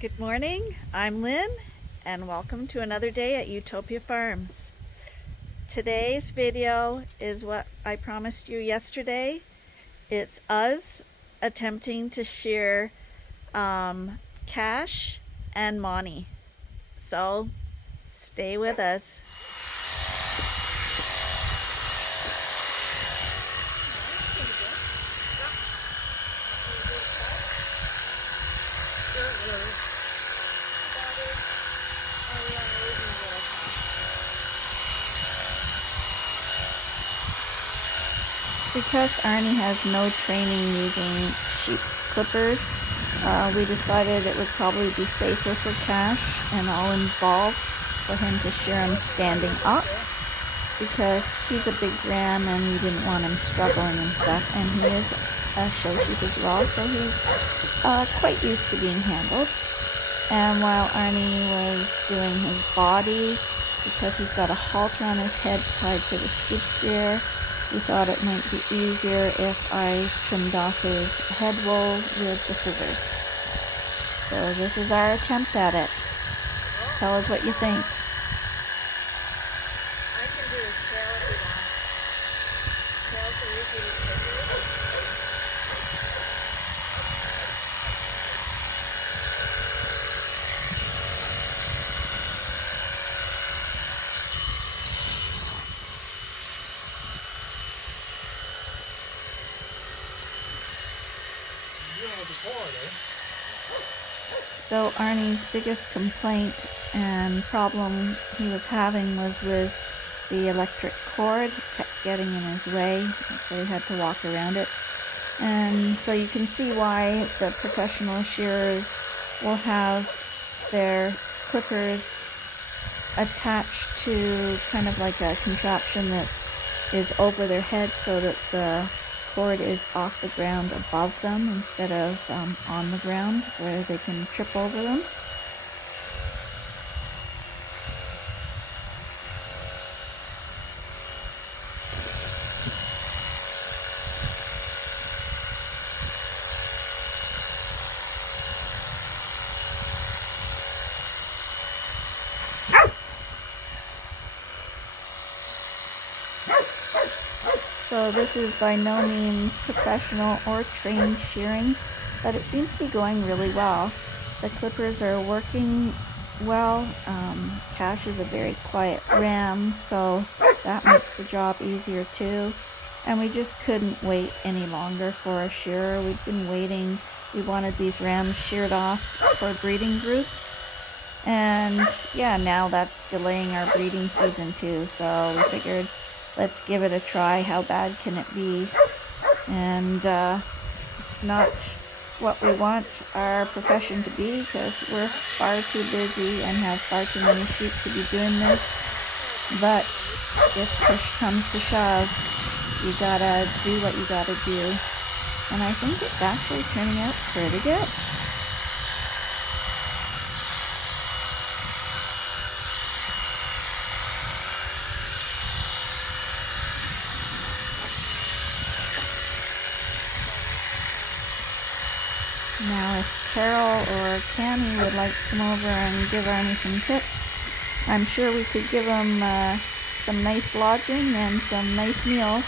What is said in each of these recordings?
Good morning, I'm Lynn, and welcome to another day at Ewetopia Farms. Today's video is what I promised you yesterday. It's us attempting to shear Cash and Monty. So stay with us. Because Arnie has no training using sheep clippers, we decided it would probably be safer for Cash and all involved for him to shear him standing up, because he's a big ram and we didn't want him struggling and stuff, and he is a show sheep as well, so he's quite used to being handled. And while Arnie was doing his body, because he's got a halter on his head tied to the skid steer, we thought it might be easier if I trimmed off his head wool with the scissors. So this is our attempt at it. Tell us what you think. I can do a tail if you want. Tails are usually quicker. So Arnie's biggest complaint and problem he was having was with the electric cord. It kept getting in his way, so he had to walk around it. And so you can see why the professional shearers will have their clippers attached to kind of like a contraption that is over their head, so that the cord is off the ground above them instead of on the ground where they can trip over them. So this is by no means professional or trained shearing, but it seems to be going really well. The clippers are working well. Cash is a very quiet ram, so that makes the job easier too. And we just couldn't wait any longer for a shearer. We've been waiting. We wanted these rams sheared off for breeding groups. And yeah, now that's delaying our breeding season too, so we figured, let's give it a try. How bad can it be? And it's not what we want our profession to be, because we're far too busy and have far too many sheep to be doing this. But if push comes to shove, you gotta do what you gotta do. And I think it's actually turning out pretty good. Now, if Carol or Cammy would like to come over and give Arnie some tips, I'm sure we could give him some nice lodging and some nice meals.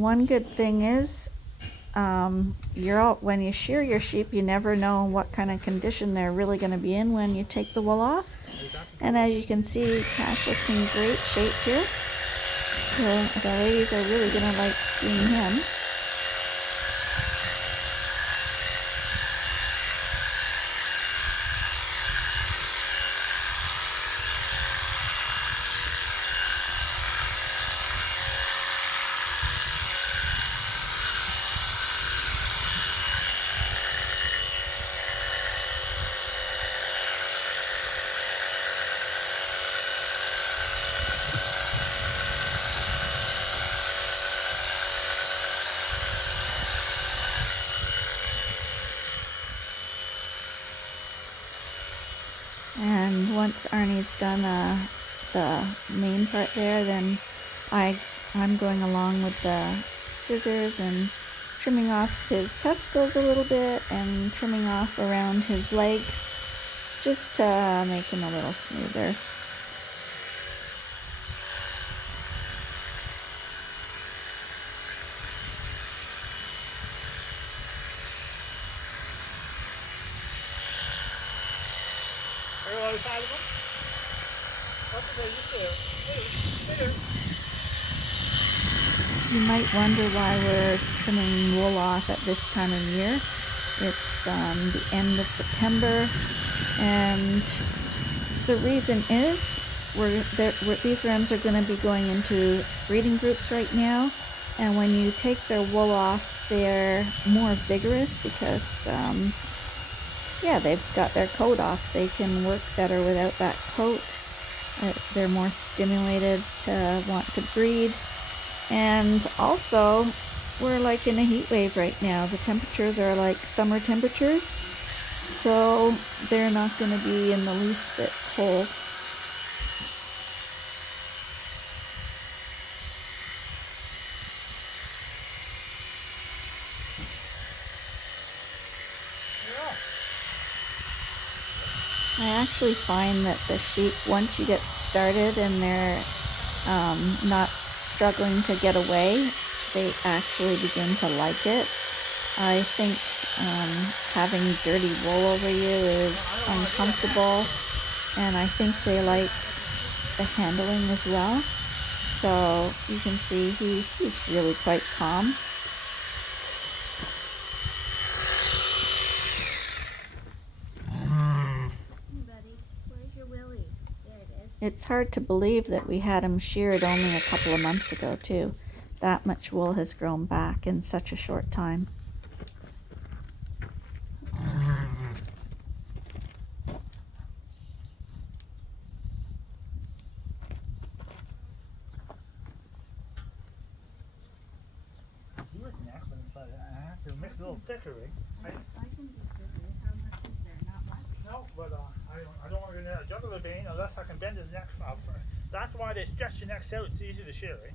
one good thing is, when you shear your sheep, you never know what kind of condition they're really going to be in when you take the wool off. And as you can see, Cash looks in great shape here. So the ladies are really going to like seeing him. And once Arnie's done the main part there, then I'm going along with the scissors and trimming off his testicles a little bit and trimming off around his legs just to make him a little smoother. You might wonder why we're trimming wool off at this time of year. It's the end of September, and the reason is these rams are going to be going into breeding groups right now, and when you take their wool off, they're more vigorous because they've got their coat off. They can work better without that coat. They're more stimulated to want to breed. And also, we're like in a heat wave right now. The temperatures are like summer temperatures, so they're not going to be in the least bit cold. I actually find that the sheep, once you get started and they're not struggling to get away, they actually begin to like it. I think having dirty wool over you is uncomfortable, and I think they like the handling as well. So you can see he's really quite calm. It's hard to believe that we had him sheared only a couple of months ago, too. That much wool has grown back in such a short time. He was an but I have to make it a little thicker, right? I can do surgery. How much is there? Not much. No, but I don't want to get a jugular vein unless I can bend his neck. That's why they stretch your neck out. It's easy to shear, right?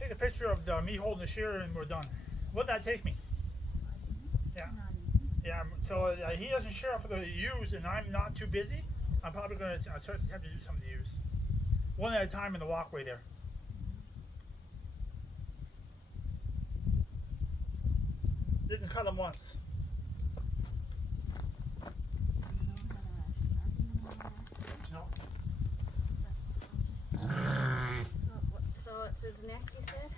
Take a picture of me holding the shear and we're done. What'd that take me? Yeah. Yeah, so he doesn't shear off of the ewes and I'm not too busy. I'm probably going to start to attempt to do some of the ewes. One at a time in the walkway there. Didn't cut them once. No. So it's his neck, you said?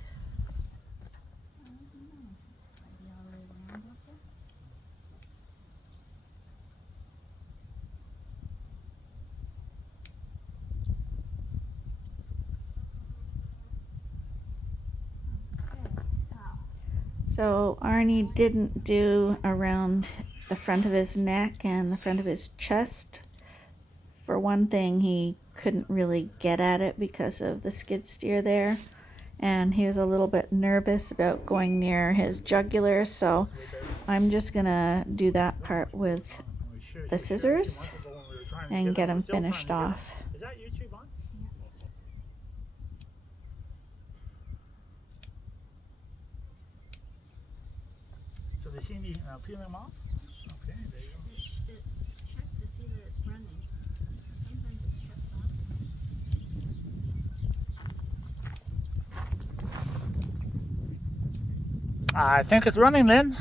So Arnie didn't do around the front of his neck and the front of his chest. For one thing, he couldn't really get at it because of the skid steer there, and he was a little bit nervous about going near his jugular, so I'm just gonna do that part with the scissors and get him finished off. Is that YouTube on? So they see me peeling them off? Okay, there you go. Check to see that it's running. Sometimes it shuts off. I think it's running, Lynn.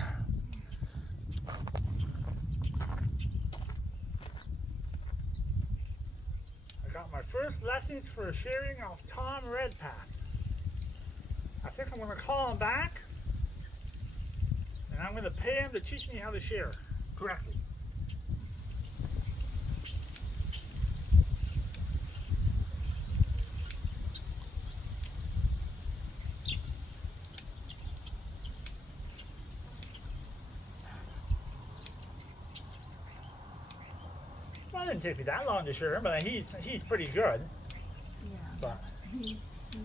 I got my first lessons for shearing off Tom Redpath. I think I'm going to call him back, and I'm going to pay him to teach me how to shear correctly. Well, it didn't take me that long to shear him, but he's pretty good. Yeah. But He's a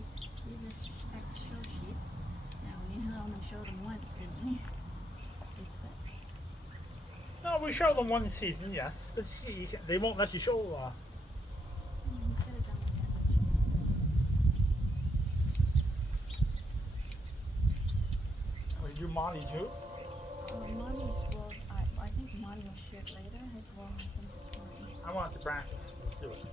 ex-show sheep. Now, we only showed him once, didn't we? no, we showed them one season, yes, but they won't let you show. He could have done We do Monty too. Monty's, well, I think Monty will shear it later. Well, I think it's Monty. I want to practice. Let's do it.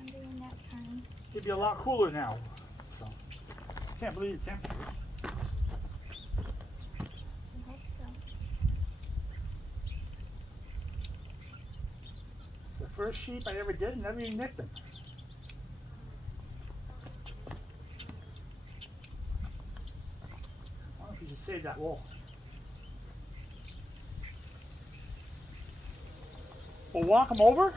I'm doing that turn. It'd be a lot cooler now. So can't believe the temperature. Hold still. The first sheep I ever did, never even nicked them. I wonder if you could save that wool. We'll walk them over.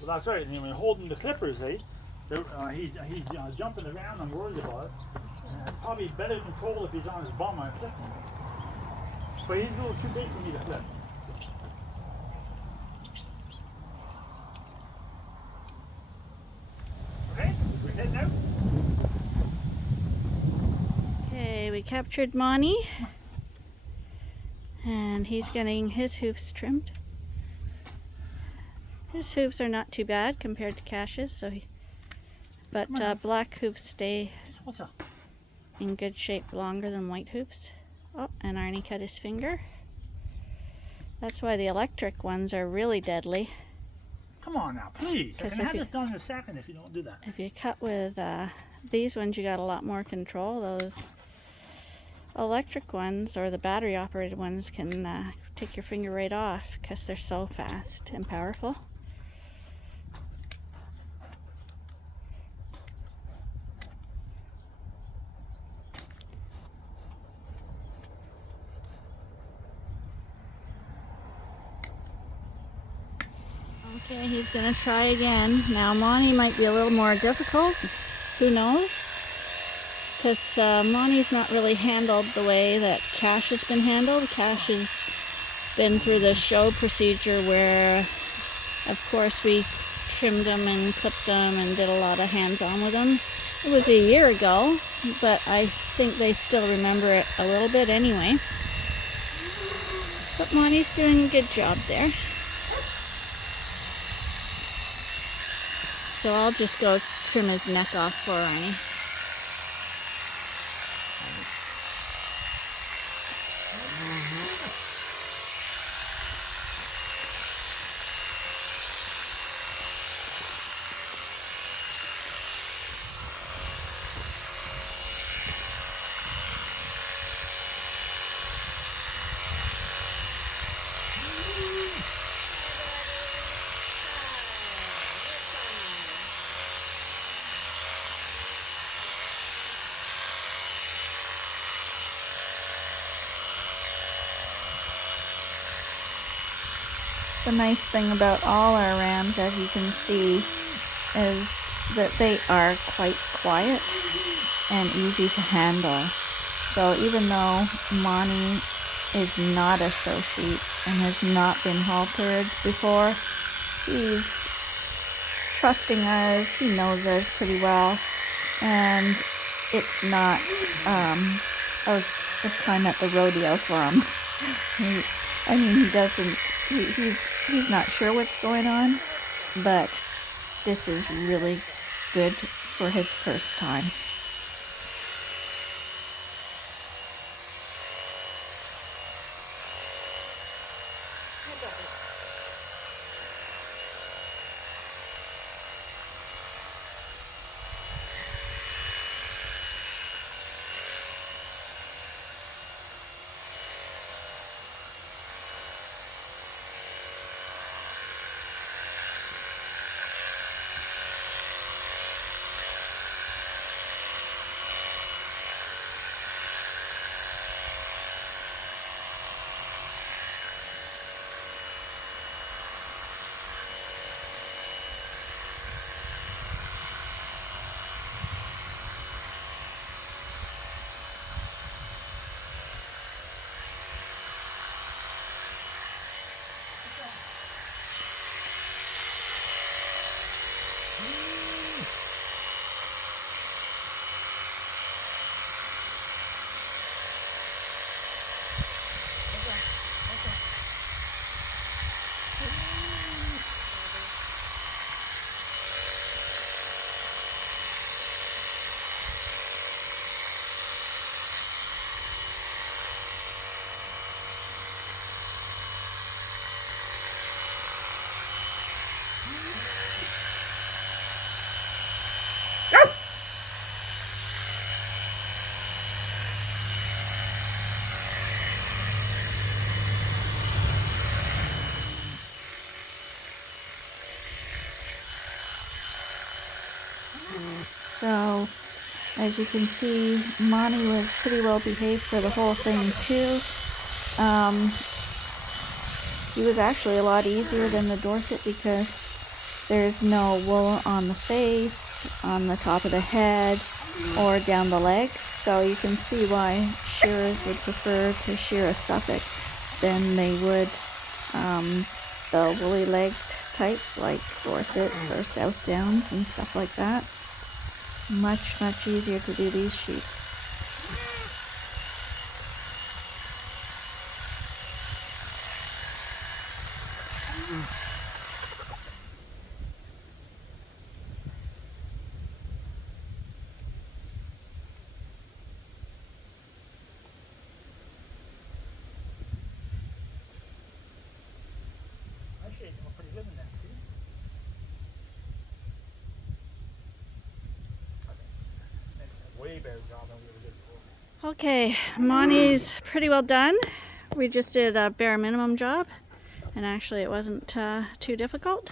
Well, that's right. I mean, when holding the clippers, he's jumping around. I'm worried about it. And it's probably better control if he's on his bum on flipping. But he's a little too big for me to flip. Okay, we're heading out. Okay, we captured Monty, and he's getting his hoofs trimmed. His hooves are not too bad compared to Cash's, but black hooves stay What's up? in good shape longer than white hooves. Oh, and Arnie cut his finger. That's why the electric ones are really deadly. Come on now, please. I 'Cause can if have you- this done in a second if you don't do that. If you cut with these ones, you got a lot more control. Those electric ones or the battery operated ones can take your finger right off because they're so fast and powerful. Okay, he's gonna try again. Now Monty might be a little more difficult. Who knows? Because Monty's not really handled the way that Cash has been handled. Cash has been through the show procedure where, of course, we trimmed them and clipped them and did a lot of hands-on with them. It was a year ago, but I think they still remember it a little bit anyway. But Monty's doing a good job there. So I'll just go trim his neck off for Arnie. The nice thing about all our rams, as you can see, is that they are quite quiet and easy to handle. So even though Monty is not a show sheep and has not been haltered before, he's trusting us, he knows us pretty well, and it's not a time at the rodeo for him. He doesn't. He's not sure what's going on, but this is really good for his first time. So, as you can see, Monty was pretty well behaved for the whole thing too. He was actually a lot easier than the Dorset because there's no wool on the face, on the top of the head, or down the legs. So you can see why shearers would prefer to shear a Suffolk than they would the woolly legged types like Dorsets or South Downs and stuff like that. Much easier to do these sheep. Actually, they were pretty good in that, see? That's a way better job than we ever did before. Okay, Monty's pretty well done. We just did a bare minimum job, and actually it wasn't too difficult.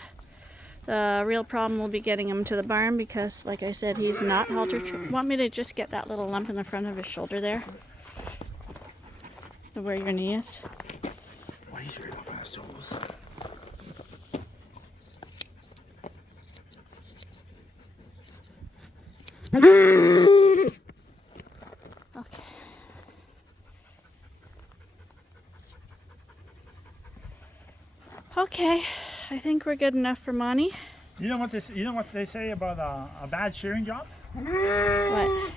The real problem will be getting him to the barn because, like I said, he's not halter trained. Want me to just get that little lump in the front of his shoulder there? Where your knee is? Well, he's right up on his toes. Okay. Okay, I think we're good enough for Monty. You know what they say about a bad shearing job? What?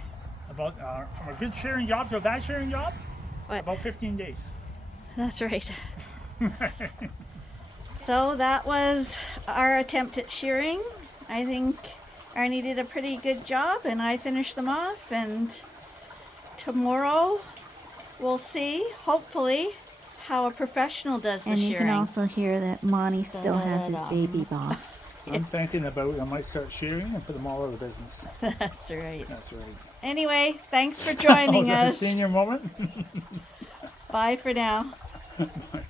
About from a good shearing job to a bad shearing job? What? About 15 days. That's right. So that was our attempt at shearing. I think Arnie did a pretty good job and I finished them off, and tomorrow we'll see, hopefully, how a professional does the And you shearing. can also hear that Monty still has his baby boss. I'm thinking about I might start shearing and put them all out of business. That's right. That's right. Anyway, thanks for joining Was that a us. senior moment? Bye for now. Bye.